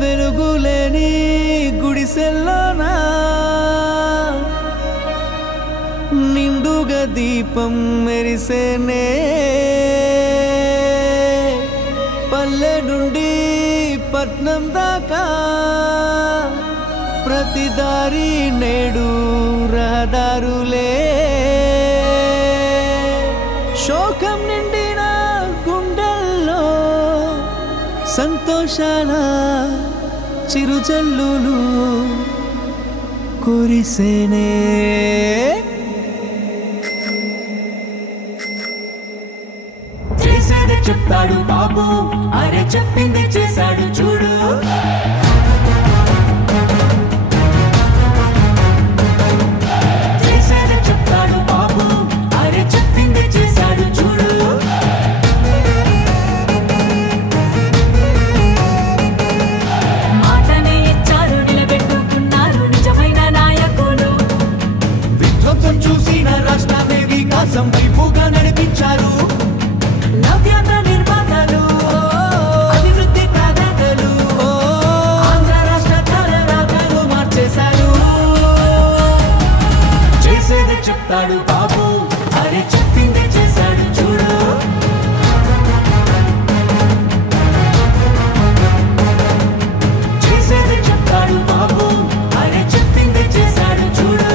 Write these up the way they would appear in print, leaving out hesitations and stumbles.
వెలుగులేని గుడిసెల్లోనా నిండుగా దీపం మెరిసేనే పల్లె నుండి పట్నం దాకా ప్రతి దారి నేడు రహదారులే శోకం నిండిన గుండెల్లో సంతోషాల చిరుజల్లులు కురిసేనే చేసేది చెప్తాడు బాబు అరే చెప్పింది చేశాడు చూడు చేసేది చెప్తాడు బాబు అరే చెప్పింది చేశాడు చూడు మాటనే ఇచ్చారు నిలబెట్టుకున్నారు నిజమైన నాయకులు విధ్వంసం చూసిన రాష్ట్రాన్ని వికాసం వైపుగా నడిపించారు నవ్యాంధ్ర నిర్మాతలు అభివృద్ధి ప్రాధాన్యతలు ఆంధ్ర రాష్ట్ర తలరాతలు మార్చేశారు చేసేది చెప్తాడు బాబు అరే చెప్పింది చేశాడు చూడు చేసేది చెప్తాడు బాబు అరే చెప్పింది చేశాడు చూడు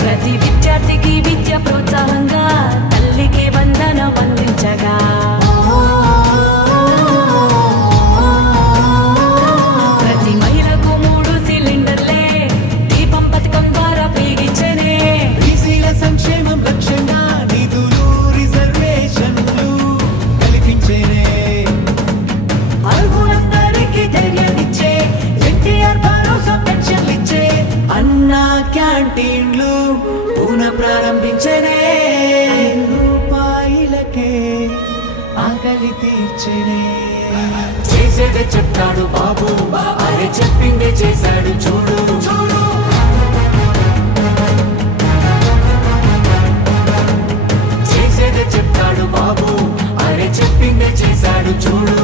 ప్రతి విద్యార్థికి విద్య ప్రోత్సాహంగా తల్లికి వందనం అందించగా ప్రతి మహిళకు 3 సిలిండర్లే దీపం పథకం ద్వారా ఫ్రీగిచ్చనే బీసీల సంక్షేమం లక్ష్యంగా నిధులు రిజర్వేషన్లు కల్పించేనే అర్హులందరికీ ధైర్యాన్నిచ్చే ఎన్టీఆర్ భరోసా పెన్షన్లిచ్చే అన్నా క్యాంటీన్లు పునః ప్రారంభించనే రూపాయలకే ఆకలి తీర్చనే చేసేదే చెప్తాడు బాబు అరే చెప్పింది చేశాడు చూడు చేసేదే చెప్తాడు బాబు అరే చెప్పింది చేశాడు చూడు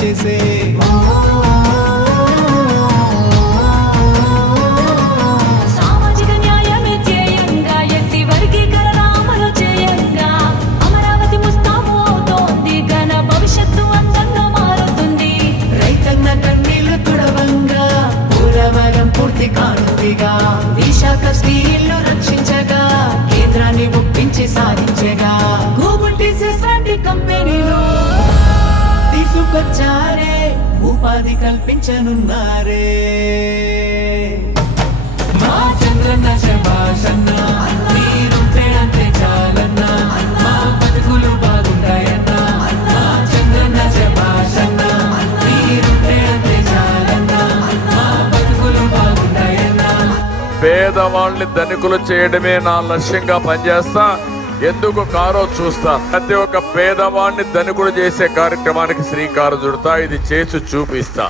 చేసే సామాజిక న్యాయమే ధ్యేయంగా ఎస్సీ వర్గీకరణ అమలు చేయంగా అమరావతి ముస్తాబు అవుతోంది ఘన భవిష్యత్తు అందంగా మారుతుంది రైతన్న కన్నీళ్లు తుడవంగా పూలవరం పూర్తి కానుందిగా విశాఖ స్టీల్ను రక్షించగా కేంద్రాన్ని ఒప్పించి సాధించగా గూగుల్ టీసీఎస్ లాంటి కంపెనీలు తీసుకొచ్చారే ఉపాధి కల్పించనున్నారే మా చంద్రన్న శభాషన్న మీరుంటే అంతే చాలన్నా మా బతుకులు బాగుంటాయన్నా మా చంద్రన్న శభాషన్న మీరుంటే అంతే చాలన్నా మా బతుకులు బాగుంటాయన్నా పేదవాళ్ళని ధనికులు చేయడమే నా లక్ష్యంగా పనిచేస్తా ఎందుకు కారో చూస్తా ప్రతి ఒక్క పేదవాడిని ధనికుడు చేసే కార్యక్రమానికి శ్రీకారం చుడతా ఇది చేసి చూపిస్తా